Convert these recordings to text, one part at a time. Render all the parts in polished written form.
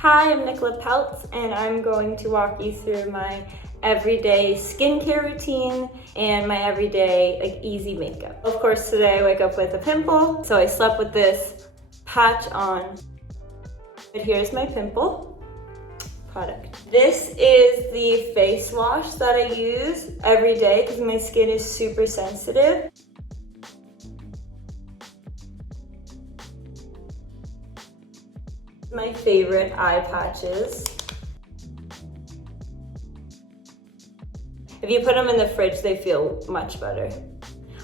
Hi, I'm Nicola Pельtц, and I'm going to walk you through my everyday skincare routine and my everyday easy makeup. Of course, today I wake up with a pimple, so I slept with this patch on. But here's my pimple product. This is the face wash that I use every day because my skin is super sensitive. My favorite eye patches. If you put them in the fridge, they feel much better.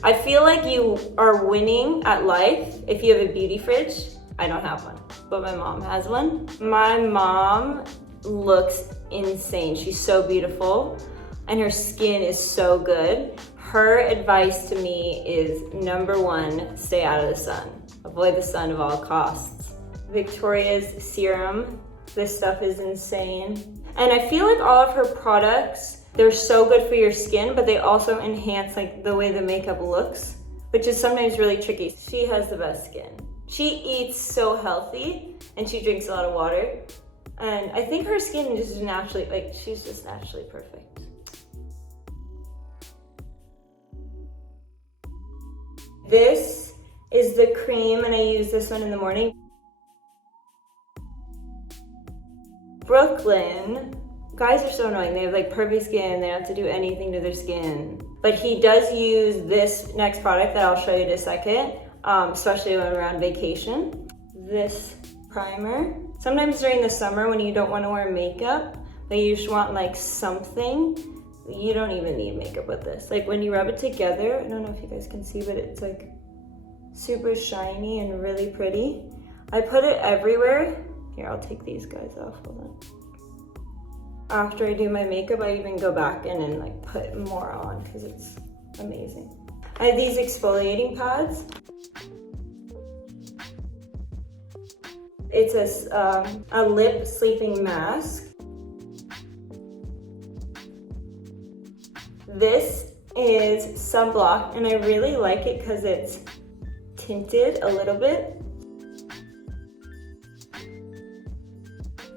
I feel like you are winning at life if you have a beauty fridge. I don't have one, but my mom has one. My mom looks insane. She's so beautiful and her skin is so good. Her advice to me is number one, stay out of the sun. Avoid the sun at all costs. Victoria's serum. This stuff is insane. And I feel like all of her products, they're so good for your skin, but they also enhance the way the makeup looks, which is sometimes really tricky. She has the best skin. She eats so healthy and she drinks a lot of water. And I think her skin is just naturally, she's just naturally perfect. This is the cream and I use this one in the morning. Brooklyn, guys are so annoying. They have perfect skin. They don't have to do anything to their skin. But he does use this next product that I'll show you in a second, especially when we're on vacation. This primer. Sometimes during the summer when you don't want to wear makeup, but you just want something, you don't even need makeup with this. When you rub it together, I don't know if you guys can see, but it's super shiny and really pretty. I put it everywhere. Here, I'll take these guys off, hold on. After I do my makeup, I even go back in and put more on because it's amazing. I have these exfoliating pads. It's a lip sleeping mask. This is sunblock and I really like it because it's tinted a little bit.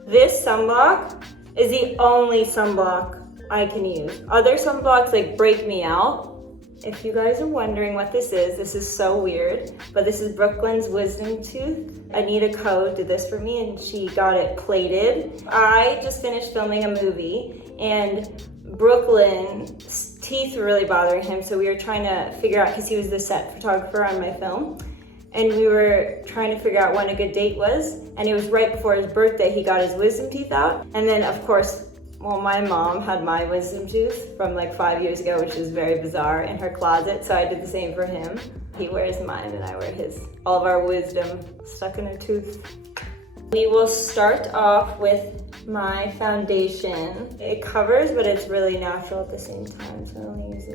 This sunblock is the only sunblock I can use. Other sunblocks break me out. If you guys are wondering what this is so weird, but this is Brooklyn's Wisdom Tooth. Anita Ko did this for me and she got it plated. I just finished filming a movie and Brooklyn's teeth were really bothering him, so we were trying to figure out, because he was the set photographer on my film, and we were trying to figure out when a good date was, and it was right before his birthday. He got his wisdom teeth out, and then of course, my mom had my wisdom tooth from 5 years ago, which is very bizarre, in her closet, so I did the same for him. He wears mine and I wear his. All of our wisdom stuck in a tooth. We will start off with my foundation. It covers, but it's really natural at the same time, so I only use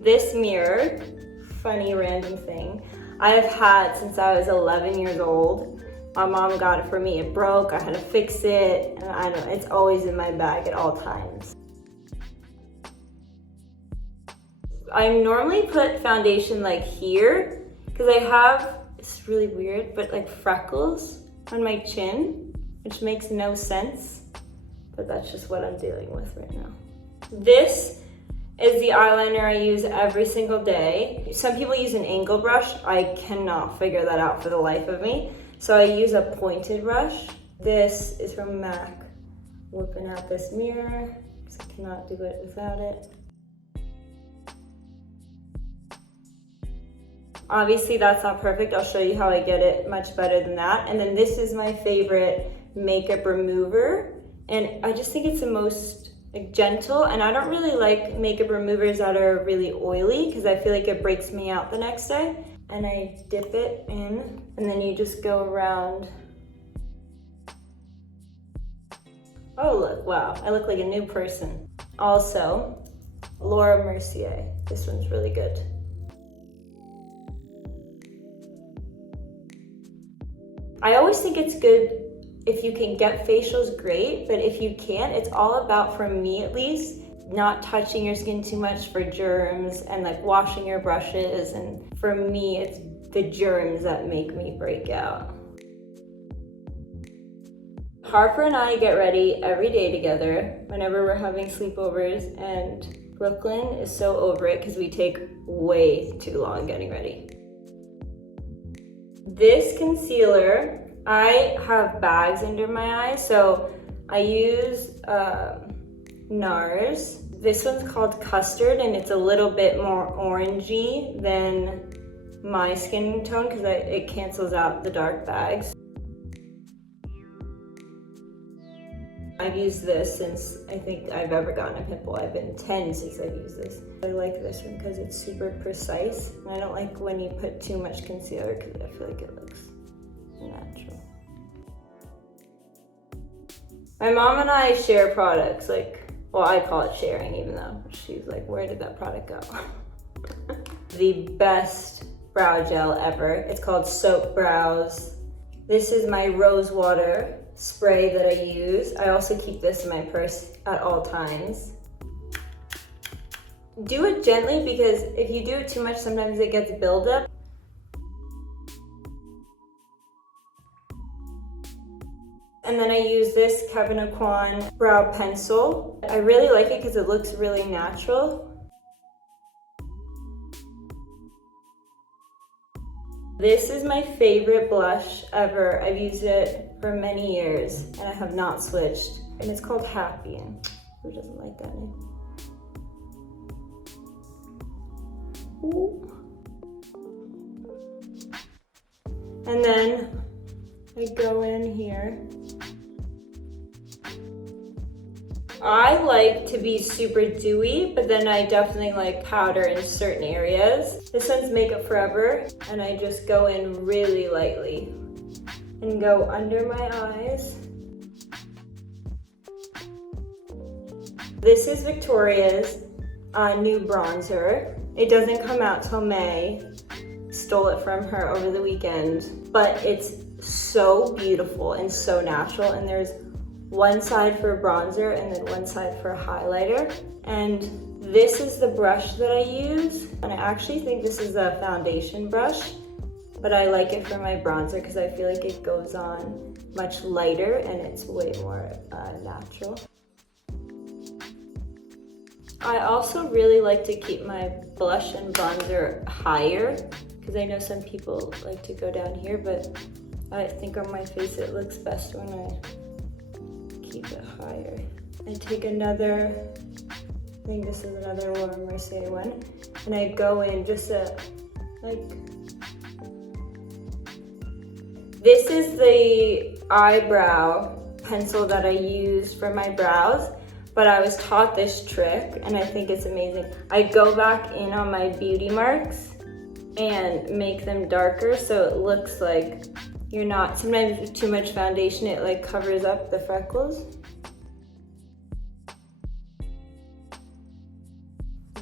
This mirror, funny random thing, I have had since I was 11 years old. My mom got it for me. It broke, I had to fix it, and I don't know, it's always in my bag at all times. I normally put foundation here, because I have, it's really weird, but freckles on my chin, which makes no sense, but that's just what I'm dealing with right now. This is the eyeliner I use every single day. Some people use an angle brush. I cannot figure that out for the life of me. So I use a pointed brush. This is from MAC. Whipping out this mirror, because I cannot do it without it. Obviously that's not perfect. I'll show you how I get it much better than that. And then this is my favorite makeup remover. And I just think it's the most gentle, and I don't really like makeup removers that are really oily because I feel like it breaks me out the next day. And I dip it in, and then you just go around. Oh look, wow, I look like a new person. Also, Laura Mercier, this one's really good. I always think it's good if you can get facials, great, but if you can't, it's all about, for me at least, not touching your skin too much for germs and washing your brushes. And for me, it's the germs that make me break out. Harper and I get ready every day together whenever we're having sleepovers, and Brooklyn is so over it because we take way too long getting ready. This concealer, I have bags under my eyes, so I use NARS. This one's called Custard, and it's a little bit more orangey than my skin tone because it cancels out the dark bags. I've used this since I think I've ever gotten a pimple. I've been 10 since I've used this. I like this one because it's super precise. And I don't like when you put too much concealer because I feel like it looks natural. My mom and I share products, well, I call it sharing, even though she's like, where did that product go? The best brow gel ever. It's called Soap Brows. This is my rose water spray that I use. I also keep this in my purse at all times. Do it gently because if you do it too much, sometimes it gets buildup. And then I use this Kevyn Aucoin brow pencil. I really like it because it looks really natural. This is my favorite blush ever. I've used it for many years and I have not switched. And it's called Happy. And who doesn't like that name? Ooh. And then I go in here. I like to be super dewy, but then I definitely like powder in certain areas. This one's Makeup Forever, and I just go in really lightly and go under my eyes. This is Victoria's new bronzer. It doesn't come out till May. Stole it from her over the weekend, but it's so beautiful and so natural, and there's one side for a bronzer and then one side for a highlighter. And this is the brush that I use, and I actually think this is a foundation brush, but I like it for my bronzer because I feel like it goes on much lighter and it's way more natural. I also really like to keep my blush and bronzer higher because I know some people like to go down here, but I think on my face it looks best when I keep it higher. I take another, I think this is another Laura Mercier one, and I go in just this is the eyebrow pencil that I use for my brows, but I was taught this trick and I think it's amazing. I go back in on my beauty marks and make them darker so it looks like you're not, sometimes with too much foundation it like covers up the freckles.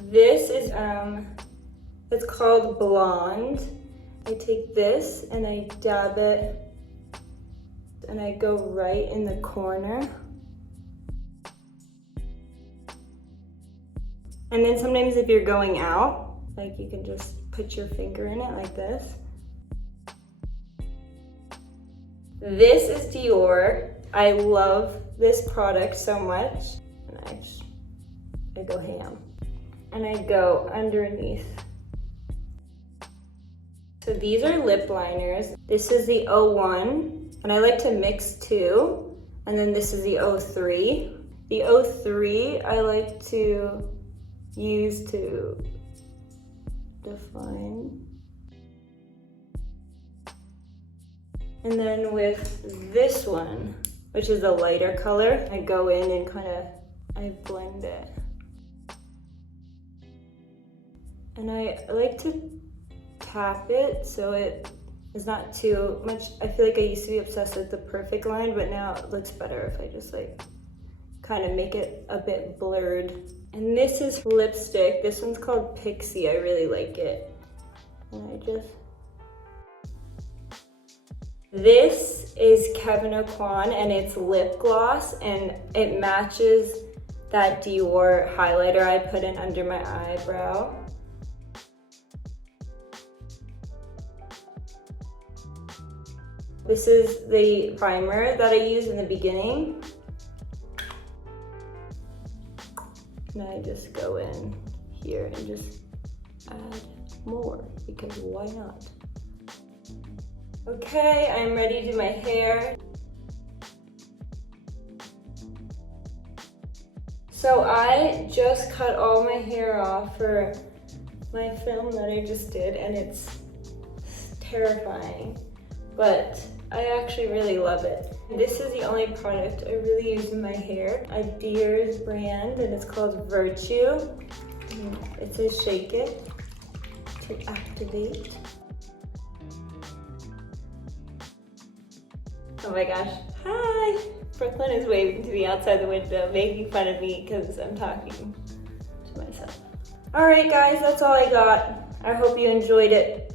This is, it's called Blonde. I take this and I dab it and I go right in the corner. And then sometimes if you're going out, like you can just put your finger in it like this. This is Dior. I love this product so much. And I go ham. And I go underneath. So these are lip liners. This is the 01, and I like to mix two. And then this is the 03. The 03 I like to use to define. And then with this one, which is a lighter color, I go in and I blend it. And I like to tap it so it is not too much. I feel like I used to be obsessed with the perfect line, but now it looks better if I just kind of make it a bit blurred. And this is lipstick. This one's called Pixie. I really like it. And this is Kevyn Aucoin, and it's lip gloss, and it matches that Dior highlighter I put in under my eyebrow. This is the primer that I use in the beginning. And I just go in here and just add more, because why not? Okay, I'm ready to do my hair. So I just cut all my hair off for my film that I just did, and it's terrifying, but I actually really love it. This is the only product I really use in my hair. A Deer's brand, and it's called Virtue. It says shake it to activate. Oh my gosh, hi! Brooklyn is waving to me outside the window, making fun of me because I'm talking to myself. All right guys, that's all I got. I hope you enjoyed it.